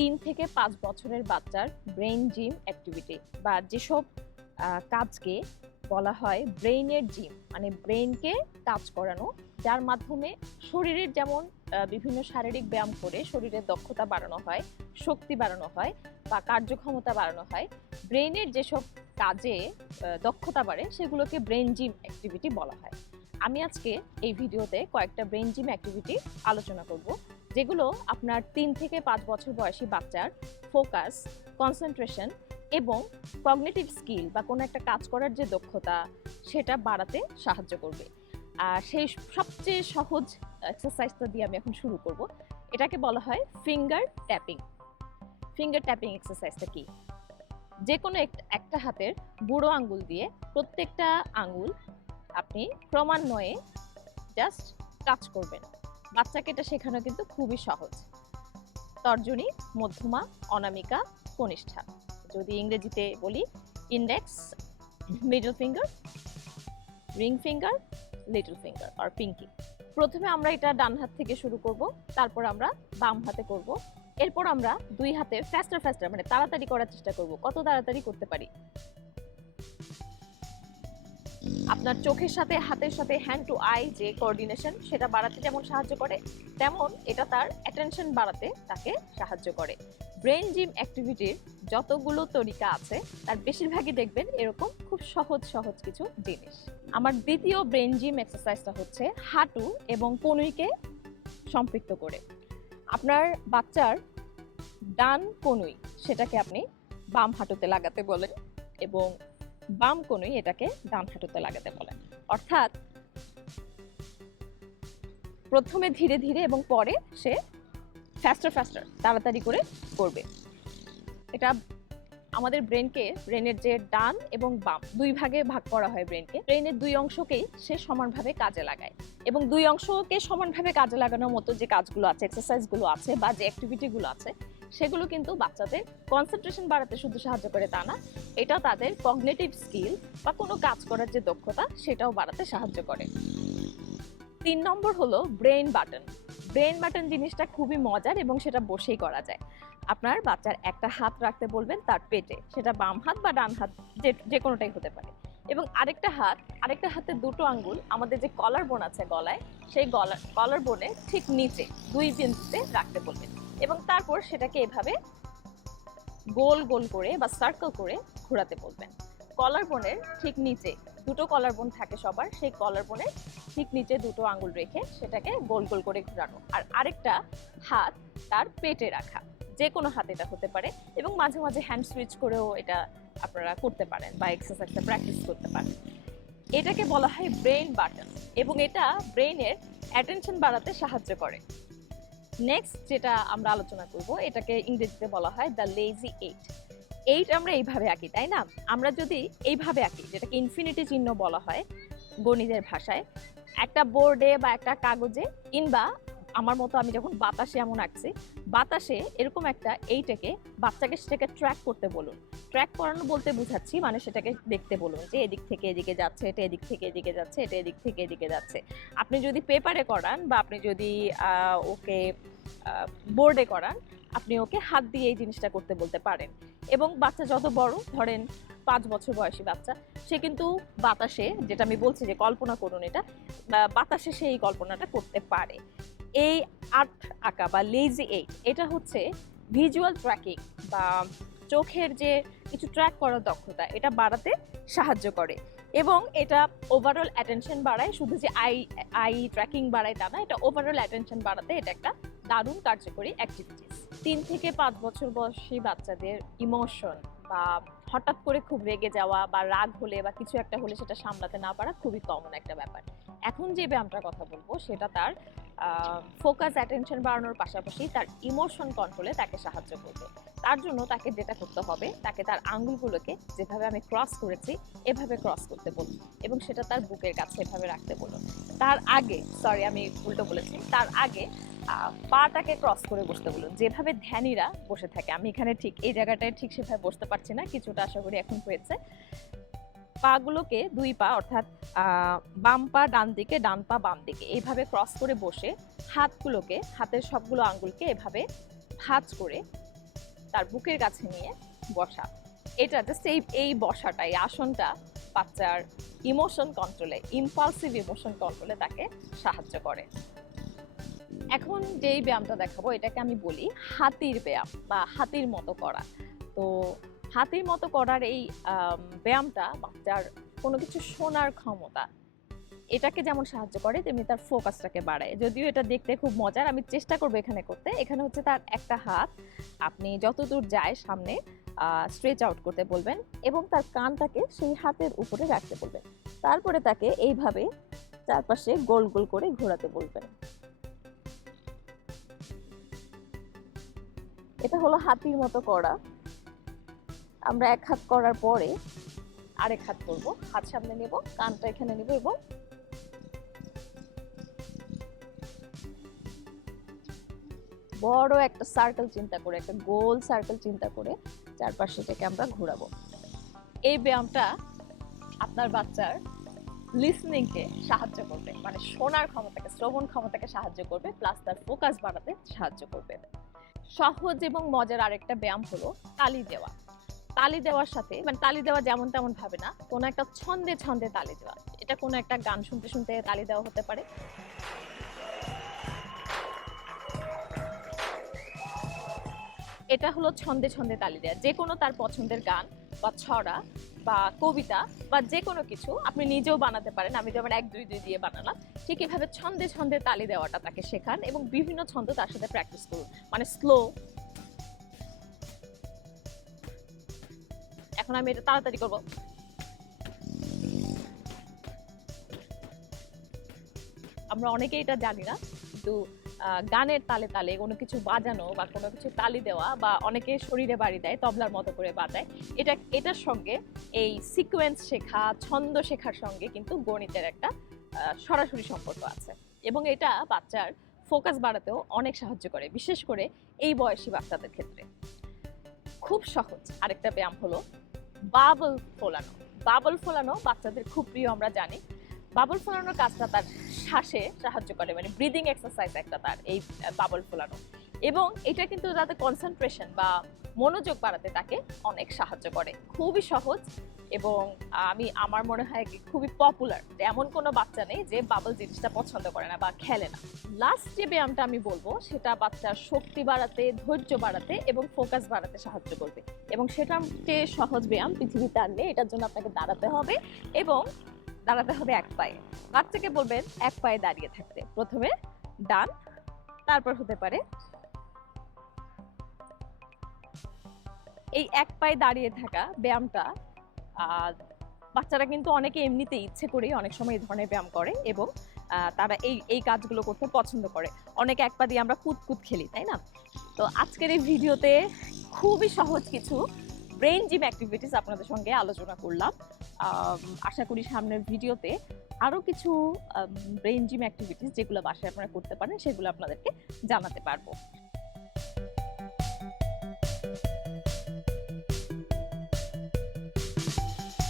তিন থেকে পাঁচ বছরের বাচ্চার ব্রেন জিম অ্যাক্টিভিটি বা যেসব কাজকে বলা হয় ব্রেইনের জিম মানে ব্রেইনকে কাজ করানো, যার মাধ্যমে শরীরের যেমন বিভিন্ন শারীরিক ব্যায়াম করে শরীরের দক্ষতা বাড়ানো হয়, শক্তি বাড়ানো হয় বা কার্যক্ষমতা বাড়ানো হয়, ব্রেইনের যেসব কাজে দক্ষতা বাড়ে সেগুলোকে ব্রেন জিম অ্যাক্টিভিটি বলা হয়। আমি আজকে এই ভিডিওতে কয়েকটা ব্রেন জিম অ্যাক্টিভিটি আলোচনা করব। যেগুলো আপনার তিন থেকে পাঁচ বছর বয়সী বাচ্চার ফোকাস কনসেন্ট্রেশন এবং কগনেটিভ স্কিল বা কোনো একটা কাজ করার যে দক্ষতা, সেটা বাড়াতে সাহায্য করবে। আর সেই সবচেয়ে সহজ এক্সারসাইজটা দিয়ে আমি এখন শুরু করব। এটাকে বলা হয় ফিঙ্গার ট্যাপিং ফিঙ্গার ট্যাপিং এক্সারসাইজটা কি? যে কোনো এক- একটা হাতের বুড়ো আঙ্গুল দিয়ে প্রত্যেকটা আঙ্গুল আপনি ক্রমান্বয়ে জাস্ট কাজ করবেন। বাচ্চাকে এটা শেখানো কিন্তু খুবই সহজ। তর্জনী, মধ্যমা, অনামিকা, কনিষ্ঠা। যদি ইংরেজিতে বলি index middle finger ring finger little finger আর পিঙ্কি প্রথমে আমরা এটা ডান হাত থেকে শুরু করব, তারপর আমরা বাম হাতে করব। এরপর আমরা দুই হাতে ফ্যাস্টার ফ্যাস্টার মানে তাড়াতাড়ি করার চেষ্টা করব। কত তাড়াতাড়ি করতে পারি? আপনার চোখের সাথে, হাতের সাথে হ্যান্ড টু আই যে কোঅর্ডিনেশন সেটা বাড়াতে যেমন সাহায্য করে, তেমন এটা তার অ্যাটেনশন বাড়াতে তাকে সাহায্য করে। ব্রেন জিম অ্যাক্টিভিটির যতগুলো তরিকা আছে, তার বেশিরভাগই দেখবেন এরকম খুব সহজ সহজ কিছু জিনিস। আমার দ্বিতীয় ব্রেন জিম এক্সারসাইজটা হচ্ছে হাঁটু এবং কনুইকে সম্পৃক্ত করে। আপনার বাচ্চার ডান কনুই, সেটাকে আপনি বাম হাঁটুতে লাগাতে বলেন এবং বাম কনুই এটাকে ডান হাঁটুতে লাগাতে বলেন অর্থাৎ প্রথমে ধীরে ধীরে এবং পরে সে ফাস্টার ফাস্টার তাড়াতাড়ি করে করবে। এটা আমাদের ব্রেনকে ব্রেনের যে ডান এবং বাম দুই ভাগে ভাগ করা হয় ব্রেনকে ব্রেনের দুই অংশকেই সে সমানভাবে কাজে লাগায় এবং দুই অংশকে সমানভাবে কাজে লাগানোর মতো যে কাজগুলো আছে এক্সারসাইজগুলো আছে বা যে অ্যাক্টিভিটিগুলো আছে সেগুলো কিন্তু বাচ্চাদের কনসেন্ট্রেশন বাড়াতে শুধু সাহায্য করে তা না, এটা তাদের কগনেটিভ স্কিল বা কোনো কাজ করার যে দক্ষতা, সেটাও বাড়াতে সাহায্য করে। তিন নম্বর হলো ব্রেন বাটন ব্রেন বাটন জিনিসটা খুবই মজার এবং সেটা বসেই করা যায়। আপনার বাচ্চার একটা হাত রাখতে বলবেন, তার পেটে। সেটা বাম হাত বা ডান হাত, যে যে কোনোটাই হতে পারে। এবং আরেকটা হাত, আরেকটা হাতে দুটো আঙ্গুল, আমাদের যে কলার বোন আছে গলায়, সেই গলার কলার বোনে ঠিক নিচে, দুই বিন্দুতে রাখতে বলবেন। এবং তারপর সেটাকে এভাবে গোল গোল করে বা সার্কেল করে ঘোরাতে বলবেন। কলার বোনের ঠিক নিচে দুটো কলার বোন থাকে সবার, সেই কলার বোনের ঠিক নিচে দুটো আঙ্গুল রেখে সেটাকে গোল গোল করে ঘোরানো। আর আরেকটা হাত তার পেটে রাখা, যে কোনো হাত এটা হতে পারে এবং মাঝে মাঝে হ্যান্ড সুইচ করেও এটা আপনারা করতে পারেন বা এক্সারসাইজটা প্র্যাকটিস করতে পারেন। এটাকে বলা হয় ব্রেন বাটন এবং এটা ব্রেনের অ্যাটেনশন বাড়াতে সাহায্য করে। নেক্সট যেটা আমরা আলোচনা করব, এটাকে ইংরেজিতে বলা হয় দ্য লেজি এইট এইট আমরা এইভাবে আঁকি, তাই না? আমরা যদি এইভাবে আঁকি, যেটাকে ইনফিনিটি চিহ্ন বলা হয় গণিতের ভাষায়, একটা বোর্ডে বা একটা কাগজে কিংবা আমার মতো আমি যখন বাতাসে এমন আঁকছি, বাতাসে এরকম একটা এইটাকে বাচ্চাকে সেটাকে ট্র্যাক করতে বলুন। ট্র্যাক করানো বলতে বুঝাচ্ছি মানে সেটাকে দেখতে বলুন যে এদিক থেকে এদিকে যাচ্ছে, এটা এদিক থেকে এদিকে যাচ্ছে, এটা এদিক থেকে এদিকে যাচ্ছে। আপনি যদি পেপারে করান বা আপনি যদি ওকে বোর্ডে করান, আপনি ওকে হাত দিয়ে এই জিনিসটা করতে বলতে পারেন। এবং বাচ্চা যত বড়, ধরেন পাঁচ বছর বয়সী বাচ্চা, সে কিন্তু বাতাসে, যেটা আমি বলছি যে কল্পনা করুন এটা বাতাসে সেই কল্পনাটা করতে পারে। এই আট আঁকা বা লেজি এইট এটা হচ্ছে ভিজুয়াল ট্র্যাকিং বা চোখের যে কিছু ট্র্যাক করার দক্ষতা, এটা বাড়াতে সাহায্য করে। এবং এটা ওভারঅল অ্যাটেনশন বাড়ায়, শুধু যে আই আই ট্র্যাকিং বাড়ায় তা না, এটা ওভারঅল অ্যাটেনশন বাড়াতে এটা একটা দারুণ কার্যকরী অ্যাক্টিভিটিস তিন থেকে পাঁচ বছর বয়সী বাচ্চাদের ইমোশন বা হঠাৎ করে খুব রেগে যাওয়া বা রাগ হলে বা কিছু একটা হলে সেটা সামলাতে না পারা খুবই কমন একটা ব্যাপার। এখন যে ব্যায়ামটার কথা বলব, সেটা তার ফোকাস অ্যাটেনশন বাড়ানোর পাশাপাশি তার ইমোশন কন্ট্রোলে তাকে সাহায্য করবে। তার জন্য তাকে যেটা করতে হবে, তাকে তার আঙ্গুলগুলোকে যেভাবে আমি ক্রস করেছি, এভাবে ক্রস করতে বলুন এবং সেটা তার বুকের কাছে এভাবে রাখতে বলুন। তার আগে সরি আমি উল্টো বলেছি, তার আগে পাটাকে ক্রস করে বসতে বলুন। যেভাবে ধ্যানীরা বসে থাকে, আমি এখানে ঠিক এই জায়গাটায় ঠিক সেভাবে বসতে পারছি না, কিছুটা আশা করি এখন হয়েছে। পাগুলোকে দুই পা, অর্থাৎ বাম পা ডান দিকে, ডান পা বাম দিকে এইভাবে ক্রস করে বসে হাতগুলোকে, হাতের সবগুলো আঙ্গুলকে এভাবে ভাঁজ করে তার বুকের কাছে নিয়ে বসা। এটা জাস্ট এই এই বসাটা, এই আসনটা বাচ্চার ইমোশন কন্ট্রোলে ইম্পালসিভ ইমোশন কন্ট্রোলে তাকে সাহায্য করে। এখন যেই ব্যায়ামটা দেখাবো, এটাকে আমি বলি হাতির ব্যায়াম বা হাতির মতো করা। তো হাতির মতো করার এই ব্যায়ামটা বাচ্চার কোনো কিছু শোনার ক্ষমতা, এটাকে যেমন সাহায্য করে, তেমনি তার ফোকাসটাকে বাড়ায়। যদিও এটা দেখতে খুব মজার, আমি চেষ্টা করব এখানে করতে। এখানে হচ্ছে তার একটা হাত, আপনি যতদূর যায় সামনে স্ট্রেচ আউট করতে বলবেন এবং তার কানটাকে সেই হাতের উপরে রাখতে বলবেন। তারপরে তাকে এইভাবে চারপাশে গোল গোল করে ঘোরাতে বলবেন। এটা হলো হাতির মতো করা। আমরা এক হাত করার পরে আরেক হাত করব। হাত সামনে নেব, কানটা এখানে নেব এবং বড় একটা সার্কেল চিন্তা করে, একটা গোল সার্কেল চিন্তা করে চারপাশে এটাকে আমরা ঘোরাবো। এই ব্যায়ামটা আপনার বাচ্চার লিসনিংকে সাহায্য করবে মানে শোনার ক্ষমতাকে, শ্রবণ ক্ষমতাকে সাহায্য করবে প্লাস তার ফোকাস বাড়াতে সাহায্য করবে। সহজ এবং মজার আরেকটা ব্যায়াম হলো তালি দেওয়া। তালি দেওয়ার সাথে মানে তালি দেওয়া যেমন তেমন ভাবে না, কোনো একটা ছন্দে ছন্দে তালি দেওয়া। এটা কোনো একটা গান শুনতে শুনতে তালি দেওয়া হতে পারে। এটা হলো ছন্দে ছন্দে তালি দেওয়া। যে কোনো তার পছন্দের গান বা ছড়া বা কবিতা বা যে কোনো কিছু আপনি নিজেও বানাতে পারেন। আমি যেমন এক, দুই দুই দিয়ে বানালাম। ঠিক এভাবে ছন্দে ছন্দে তালি দেওয়াটা তাকে শেখান এবং বিভিন্ন ছন্দ তার সাথে প্র্যাকটিস করুন। মানে স্লো এখন আমি এটা তাড়াতাড়ি করব। আমরা অনেকেই এটা জানি না, কিন্তু গানের তালে তালে কোনো কিছু বাজানো বা কোনো কিছু তালি দেওয়া বা অনেকে শরীরে বাড়ি দেয়, তবলার মতো করে বাজায়, এটা, এটার সঙ্গে এই সিকোয়েন্স শেখা, ছন্দ শেখার সঙ্গে কিন্তু গণিতের একটা সরাসরি সম্পর্ক আছে। এবং এটা বাচ্চার ফোকাস বাড়াতেও অনেক সাহায্য করে, বিশেষ করে এই বয়সী বাচ্চাদের ক্ষেত্রে। খুব সহজ আরেকটা ব্যায়াম হলো বাবল ফোলানো। বাবল ফোলানো বাচ্চাদের খুব প্রিয়, আমরা জানি। বাবল ফোলানোর কাজটা তার শ্বাসে সাহায্য করে মানে ব্রিদিং এক্সারসাইজ একটা তার, এই বাবল ফোলানো। এবং এটা কিন্তু যাতে কনসেন্ট্রেশন বা মনোযোগ বাড়াতে তাকে অনেক সাহায্য করে। খুবই সহজ এবং আমি, আমার মনে হয় খুবই পপুলার এমন কোনো বাচ্চা নেই যে বাবল জিনিসটা পছন্দ করে না বা খেলে না। লাস্ট যে ব্যায়ামটা আমি বলব, সেটা বাচ্চার শক্তি বাড়াতে, ধৈর্য বাড়াতে এবং ফোকাস বাড়াতে সাহায্য করবে। এবং সেটা চেয়ে সহজ ব্যায়াম পৃথিবীতে আর নেই, এটার জন্য আপনাকে দাঁড়াতে হবে এবং দাঁড়াতে হবে এক পায়ে। বাচ্চাকে বলবেন, এক পায়ে দাঁড়িয়ে থাকতে। প্রথমে ডান, তারপর হতে পারে এই এক পায়ে দাঁড়িয়ে থাকা ব্যায়ামটা বাচ্চারা কিন্তু অনেকে এমনিতে ইচ্ছে করেই অনেক সময় এই ধরনের ব্যায়াম করে এবং তারা এই এই কাজগুলো করতে পছন্দ করে। অনেকে এক পা দিয়ে আমরা কুতকুত খেলি, তাই না? তো আজকের এই ভিডিওতে খুবই সহজ কিছু ব্রেন জিম অ্যাক্টিভিটিস আপনাদের সঙ্গে আলোচনা করলাম। আশা করি সামনের ভিডিওতে আরও কিছু ব্রেন জিম অ্যাক্টিভিটিস যেগুলো বাসায় আপনারা করতে পারেন, সেগুলো আপনাদেরকে জানাতে পারব।